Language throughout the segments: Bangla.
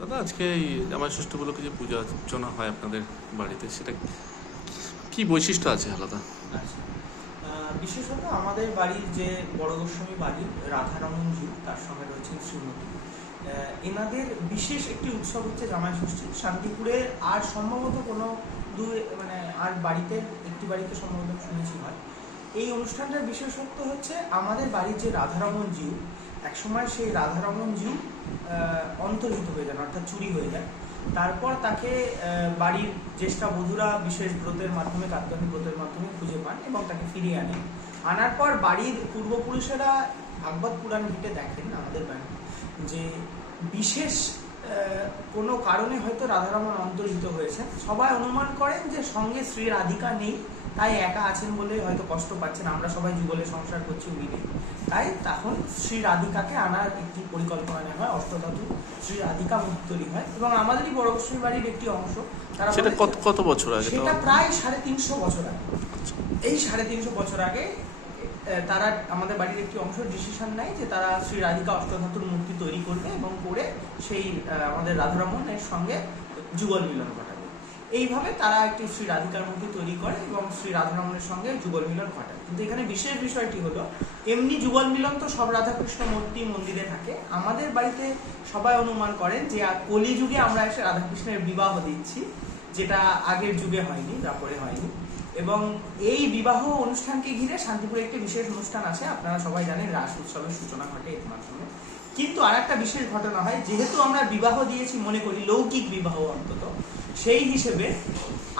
দাদা, আজকে এই জামাই ষষ্ঠী উপলক্ষে যে পূজা অর্চনা হয় আপনাদের বাড়িতে, সেটা কি বৈশিষ্ট্য আছে আলাদা? আচ্ছা, বিশেষত আমাদের বাড়ির যে বড় গোস্বামী বাড়ি রাধারমণজি, তার সঙ্গে রয়েছেন শ্রীমতী। এনাদের বিশেষ একটি উৎসব হচ্ছে জামাই ষষ্ঠী। শান্তিপুরে আর সম্ভবত কোনো আর বাড়িতে, একটি বাড়িতে সম্ভবত শুনেছি হয়। এই অনুষ্ঠানটার বিশেষত্ব হচ্ছে আমাদের বাড়ির যে রাধারমণজিউ, একসময় সেই রাধারমণজিউ অন্তর্হিত হয়ে যান, অর্থাৎ চুরি হয়ে যায়। তারপর তাকে বাড়ির জ্যেষ্ঠা বধূরা বিশেষ ব্রতের মাধ্যমে, কাত্যায়নী ব্রতের মাধ্যমে খুঁজে পান এবং তাকে ফিরিয়ে আনেন। আনার পর বাড়ির পূর্বপুরুষেরা ভাগবত পুরাণ ঘেঁটে দেখেন আমাদের বাড়ি যে বিশেষ কোনো কারণে হয়তো রাধারমণ অন্তর্হিত হয়েছে। সবাই অনুমান করেন যে সঙ্গে শ্রী রাধিকা নেই, তাই একা আছেন বলে হয়তো কষ্ট পাচ্ছেন। আমরা সবাই যুগলে সংসার করছি, উনি নেই। তাই তখন শ্রী রাধিকাকে আনার একটি পরিকল্পনা নেওয়া হয়। অষ্টধাতু শ্রী রাধিকা মূর্তি তৈরি হয় এবং আমাদেরই বড় গোস্বামী বাড়ির একটি অংশ। তারা সেটা কত বছর আগে? সেটা প্রায় 350 বছর আগে। এই 350 বছর আগে তারা আমাদের বাড়ির একটি অংশ ডিসিশন নেয় যে তারা শ্রী রাধিকা অষ্টধাতুর মূর্তি তৈরি করবে এবং করে সেই আমাদের রাধারমণের সঙ্গে যুগল মিলন ঘটাবে। এইভাবে তারা একটি শ্রী রাধিকার মূর্তি তৈরি করে এবং শ্রী রাধারমণের সঙ্গে যুগল মিলন ঘটায়। কিন্তু এখানে বিশেষ বিষয়টি হলো, এমনি যুগল মিলন তো সব রাধাকৃষ্ণ মূর্তি মন্দিরে থাকে। আমাদের বাড়িতে সবাই অনুমান করেন যে কলিযুগে আমরা এসে রাধাকৃষ্ণের বিবাহ দিচ্ছি, যেটা আগের যুগে হয়নি, তারপরে হয়নি। এবং এই বিবাহ অনুষ্ঠানকে ঘিরে শান্তিপুরে একটি বিশেষ অনুষ্ঠান আছে, আপনারা সবাই জানেন, রাস উৎসবের সূচনা ঘটে এর মাধ্যমে। কিন্তু আর একটা বিশেষ ঘটনা হয়, যেহেতু আমরা বিবাহ দিয়েছি মনে করি লৌকিক বিবাহ অন্তত, সেই হিসেবে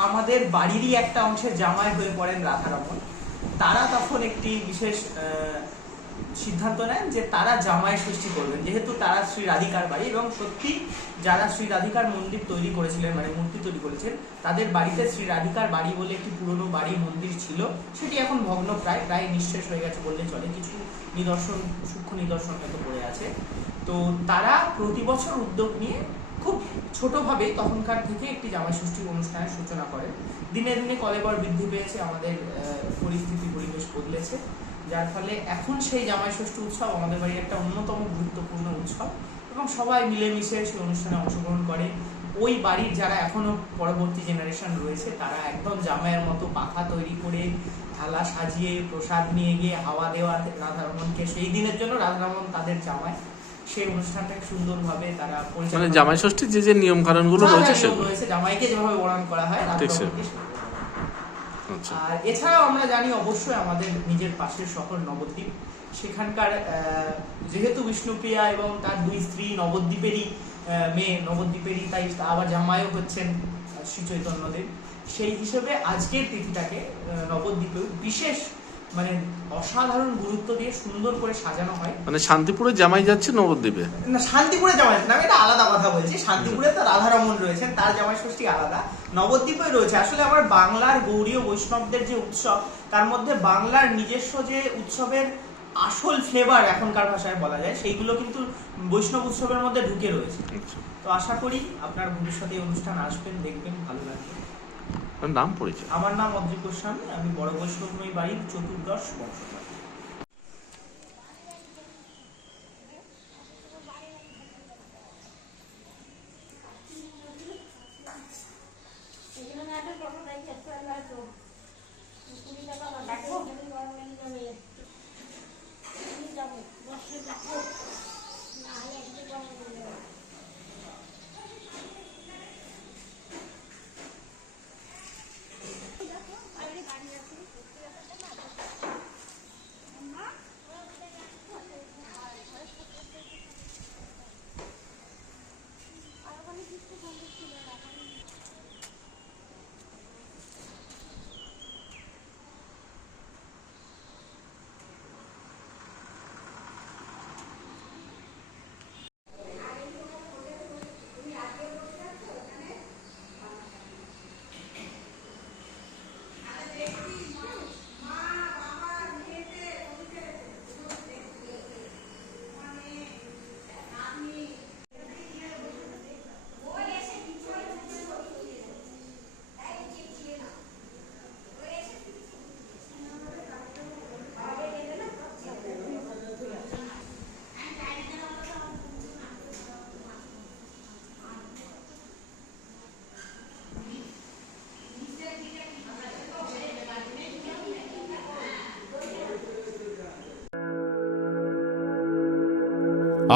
আমাদের বাড়িরই একটা অংশের জামাই হয়ে পড়েন রাধারমণ। তারা তখন একটি বিশেষ সিদ্ধান্ত নেন যে তারা জামাই ষষ্ঠী করবেন, যেহেতু তারা শ্রী রাধিকার বাড়ি। এবং সত্যি যারা শ্রী রাধিকার মন্দির তৈরি করেছিলেন, মানে মূর্তি তৈরি করেছেন, তাদের বাড়িতে শ্রী রাধিকার বাড়ি বলে একটি পুরনো বাড়ি মন্দির ছিল। সেটি এখন ভগ্ন, প্রায় প্রায় নিঃশেষ হয়ে গেছে বললে চলে। কিছু নিদর্শন, সূক্ষ্ম নিদর্শন হয়তো পড়ে আছে। তো তারা প্রতি বছর উদ্যোগ নিয়ে খুব ছোটভাবে তখনকার থেকে একটি জামাই ষষ্ঠী অনুষ্ঠানের সূচনা করেন। দিনে দিনে কলেবর বৃদ্ধি পেয়েছে, আমাদের পরিস্থিতি পরিবেশ বদলেছে, যার ফলে এখন সেই জামাই ষষ্ঠী উৎসব আমাদের বাড়ির একটা অন্যতম গুরুত্বপূর্ণ উৎসব এবং সবাই মিলেমিশে সেই অনুষ্ঠানে অংশগ্রহণ করে। ওই বাড়ির যারা এখনো পরবর্তী জেনারেশন রয়েছে, তারা একদম জামাইয়ের মতো পাখা তৈরি করে, থালা সাজিয়ে, প্রসাদ নিয়ে গিয়ে হাওয়া দেওয়া রাধারমণকে, সেই দিনের জন্য রাধারমণ তাদের জামাই। সেই অনুষ্ঠানটাকে সুন্দরভাবে তারা পরিচালনা, মানে জামাই ষষ্ঠীর যে নিয়ম কানুন গুলো রয়েছে সেগুলো, জামাইকে যেভাবে বরণ করা হয় রাধারমণকে। আর এছাড়াও আমরা জানি অবশ্যই আমাদের নিজের পাশের শহর নবদ্বীপ, সেখানকার যেহেতু বিষ্ণুপ্রিয়া এবং তার দুই স্ত্রী নবদ্বীপেরই মেয়ে, নবদ্বীপেরই, তাই আবার জামাইও হচ্ছেন শ্রী চৈতন্যদেব। সেই হিসেবে আজকের তিথিটাকে নবদ্বীপেও বিশেষ, মানে অসাধারণ গুরুত্ব দিয়ে সুন্দর করে সাজানো হয়। মানে শান্তিপুরে জামাই যাচ্ছে নবদ্বীপে না, শান্তিপুরে জামাই না, আমি এটা আলাদা কথা বলছি। শান্তিপুরে তো রাধারমণ রয়েছেন, তার জামাই ষষ্ঠী আলাদা। নবদ্বীপে রয়েছে আসলে আমার বাংলার গৌড়ীয় বৈষ্ণবদের যে উৎসব, তার মধ্যে বাংলার নিজস্ব যে উৎসবের আসল ফ্লেভার এখনকার ভাষায় বলা যায়, সেইগুলো কিন্তু বৈষ্ণব উৎসবের মধ্যে ঢুকে রয়েছে। তো আশা করি আপনার ভবিষ্যতে এই অনুষ্ঠান আসবেন, দেখবেন, ভালো লাগবে। নাম পড়েছে? আমার নাম অদ্রিক গোস্বামী, আমি বড় বৈষ্ণবময়ী বাড়ির চতুর্দশ বংশধর।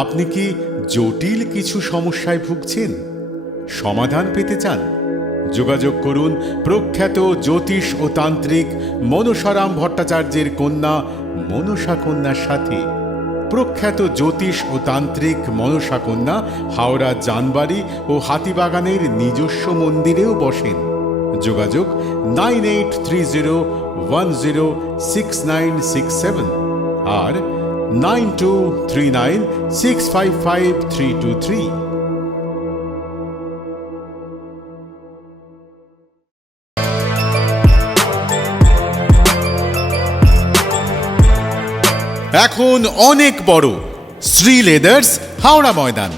আপনি কি জটিল কিছু সমস্যায় ভুগছেন? সমাধান পেতে চান? যোগাযোগ করুন প্রখ্যাত জ্যোতিষ ও তান্ত্রিক মনসারাম ভট্টাচার্যের কন্যা মনসা কন্যার সাথে। প্রখ্যাত জ্যোতিষ ও তান্ত্রিক মনসা কন্যা হাওড়া জানবাড়ি ও হাতিবাগানের নিজস্ব মন্দিরেও বসেন। যোগাযোগ 9830106967 আর 9239655323। এখন অনেক বড় শ্রী লেদার্স হাওড়া ময়দান।